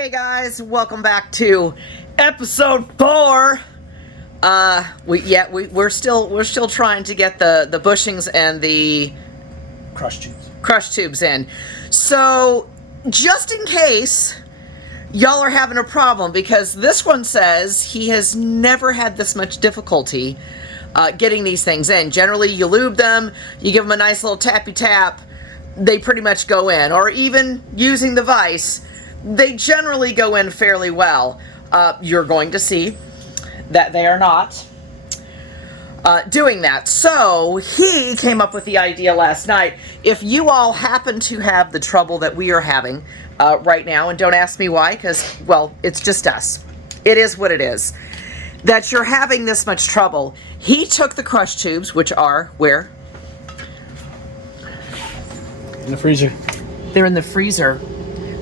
Hey guys, welcome back to episode 4. We're still trying to get the bushings and the crush tubes in. So just in case y'all are having a problem, because this one says he has never had this much difficulty getting these things in. Generally, you lube them, you give them a nice little tappy tap, they pretty much go in. Or even using the vise, they generally go in fairly well. You're going to see that they are not doing that. So he came up with the idea last night. If you all happen to have the trouble that we are having right now, and don't ask me why, because, well, it's just us. It is what it is. That you're having this much trouble. He took the crush tubes, which are where? In the freezer. They're in the freezer.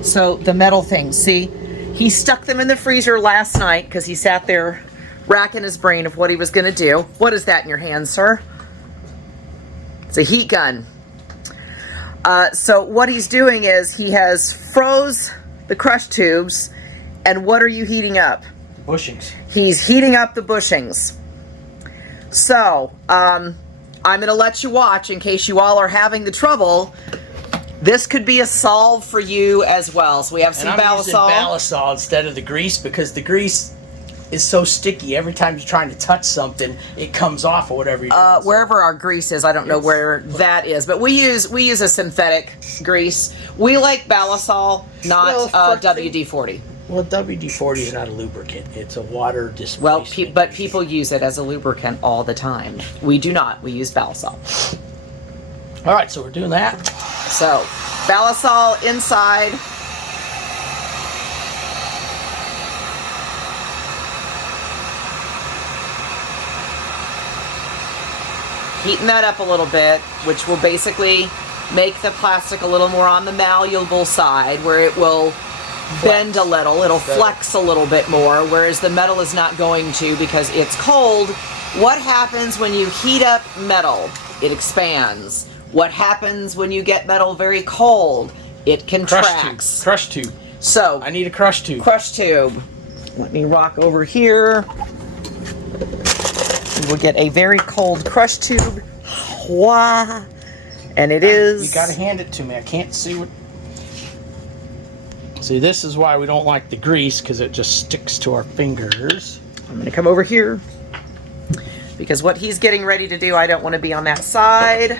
So the metal things, see? He stuck them in the freezer last night because he sat there racking his brain of what he was going to do. What is that in your hand, sir? It's a heat gun. So what he's doing is he has froze the crush tubes, and what are you heating up? Bushings. He's heating up the bushings. So, I'm going to let you watch in case you all are having the trouble. This could be a solve for you as well. So we have some and I'm using Balisol. Balisol instead of the grease because the grease is so sticky. Every time you're trying to touch something, it comes off or whatever you're doing. Wherever our grease is, I don't know where that is, but we use a synthetic grease. We like Balisol, not WD-40. Well, WD-40 is not a lubricant. It's a water displacement. Well, but people use it as a lubricant all the time. We do not. We use Balisol. All right, so we're doing that. So, Balisol inside. Heating that up a little bit, which will basically make the plastic a little more on the malleable side, where it will bend a little. It'll flex a little bit more, whereas the metal is not going to because it's cold. What happens when you heat up metal? It expands. What happens when you get metal very cold? It contracts. Crush tube. So I need a crush tube. Crush tube. Let me rock over here. We'll get a very cold crush tube. Wah. And it is... You gotta hand it to me. I can't see what... See, this is why we don't like the grease, because it just sticks to our fingers. I'm gonna come over here. Because what he's getting ready to do, I don't want to be on that side.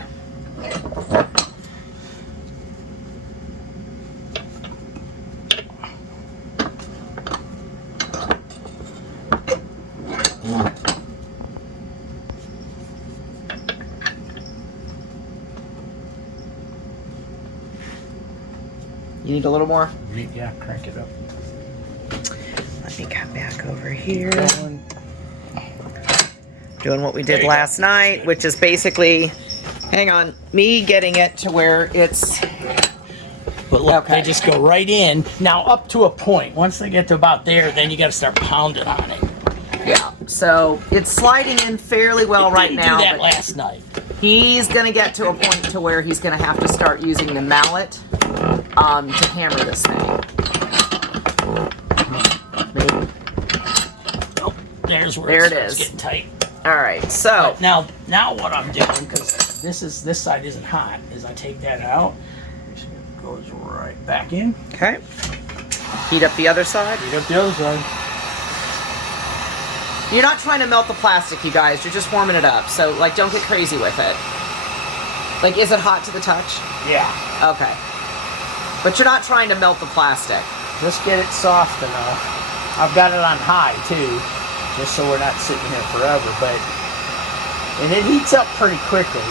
You need a little more? Yeah, crank it up. Let me come back over here. Doing what we did last night, which is basically, hang on, me getting it to where it's... But look, they just go right in. Now, up to a point. Once they get to about there, then you got to start pounding on it. Yeah, so it's sliding in fairly well right now. Do that last night. He's going to get to a point to where he's going to have to start using the mallet to hammer this thing. Maybe. Oh, there's where it starts is. Getting tight. All right, so but now what I'm doing, because this side isn't hot, is I take that out. It goes right back in. Okay. Heat up the other side. Heat up the other side. You're not trying to melt the plastic, you guys. You're just warming it up. So, like, don't get crazy with it. Like, is it hot to the touch? Yeah. Okay. But you're not trying to melt the plastic. Just get it soft enough. I've got it on high, too, just so we're not sitting here forever. And it heats up pretty quickly.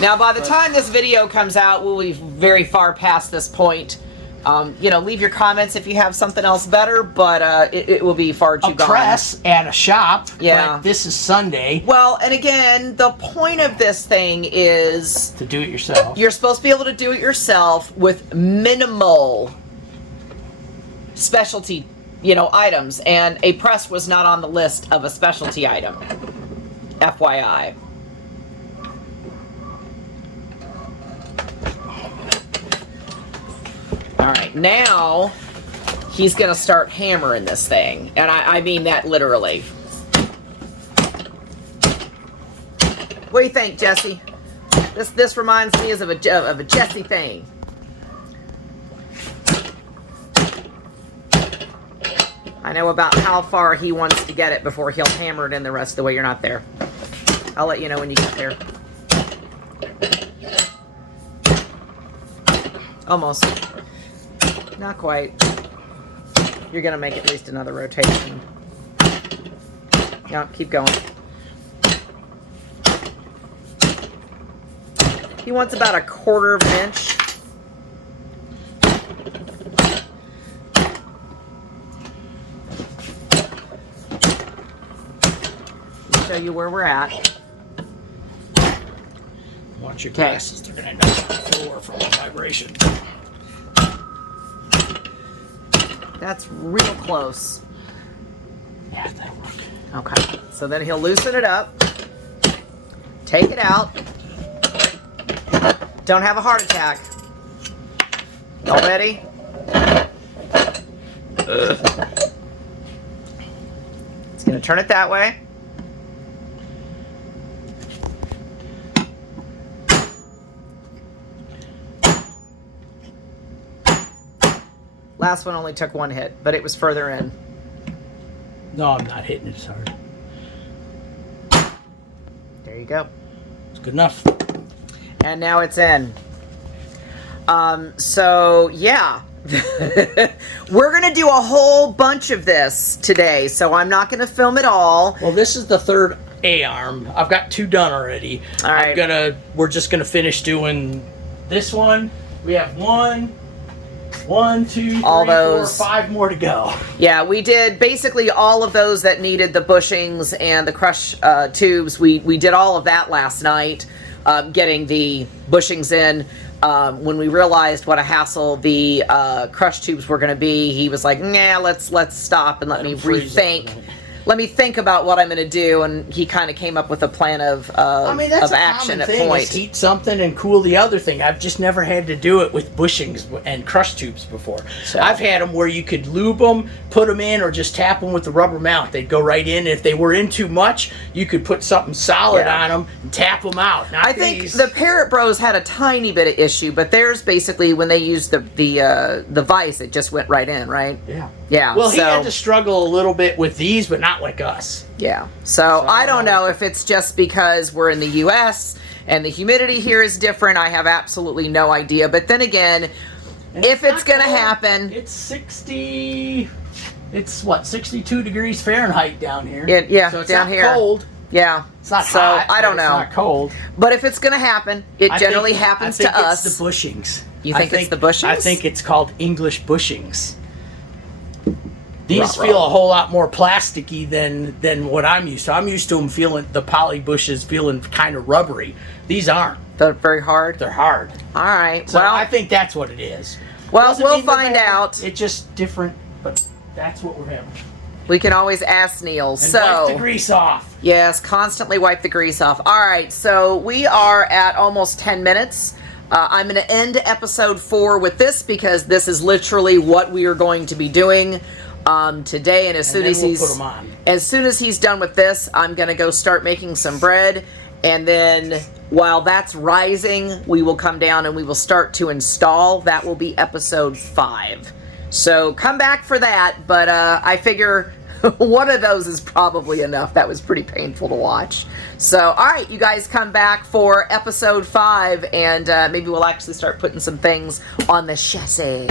Now, by the time this video comes out, we'll be very far past this point. Leave your comments if you have something else better, but it will be far too gone. A press at a shop. Yeah. But this is Sunday. Well, and again, the point of this thing is... to do it yourself. You're supposed to be able to do it yourself with minimal specialty, items. And a press was not on the list of a specialty item. FYI. All right, now he's going to start hammering this thing. And I mean that literally. What do you think, Jesse? This reminds me of a Jesse thing. I know about how far he wants to get it before he'll hammer it in the rest of the way. You're not there. I'll let you know when you get there. Almost. Not quite. You're going to make at least another rotation. Yeah, keep going. He wants about 1/4 of an inch. Show you where we're at. Watch your glasses, they're going to knock on the floor from the vibration. That's real close. Yeah, that'll work. Okay, so then he'll loosen it up. Take it out. Don't have a heart attack. All ready? It's going to turn it that way. Last one only took 1 hit, but it was further in. No, I'm not hitting it as hard. There you go. It's good enough. And now it's in. So, yeah. We're going to do a whole bunch of this today, so I'm not going to film it all. Well, this is the third A-arm. I've got 2 done already. All right. We're just going to finish doing this one. We have 1, 2, 3, all 4, 5 more to go. Yeah, we did basically all of those that needed the bushings and the crush tubes. We did all of that last night, getting the bushings in. When we realized what a hassle the crush tubes were going to be, he was like, "Nah, let's stop and let me rethink. Let me think about what I'm going to do." And he kind of came up with a plan of that's action at thing, point. Is heat something and cool the other thing. I've just never had to do it with bushings and crush tubes before. So, I've had them where you could lube them, put them in, or just tap them with the rubber mount. They'd go right in. If they were in too much, you could put something solid on them and tap them out. I think the Parrot Bros had a tiny bit of issue, but theirs basically when they used the vise, it just went right in, right? Yeah. Yeah. Well, he had to struggle a little bit with these, but not like us. Yeah. So I don't know if it's just because we're in the U.S. and the humidity here is different. I have absolutely no idea. But then again, if it's going to happen... It's 60... It's, 62 degrees Fahrenheit down here. Yeah, so it's down not here. cold. Yeah. It's not so hot. I don't know. It's not cold. But if it's going to happen, it generally happens to us. It's the bushings. You think it's the bushings? I think it's called English bushings. These feel a whole lot more plasticky than what I'm used to. I'm used to them feeling, the poly bushes feeling kind of rubbery. These aren't. They're very hard? They're hard. All right. So I think that's what it is. Well, we'll find out. It's just different, but that's what we're having. We can always ask Neil. And wipe the grease off. Yes, constantly wipe the grease off. All right, so we are at almost 10 minutes. I'm going to end episode 4 with this because this is literally what we are going to be doing today. And as soon as he's done with this, I'm going to go start making some bread. And then while that's rising, we will come down and we will start to install. That will be episode 5. So come back for that, but I figure one of those is probably enough. That was pretty painful to watch. So, all right, you guys come back for episode 5, and maybe we'll actually start putting some things on the chassis.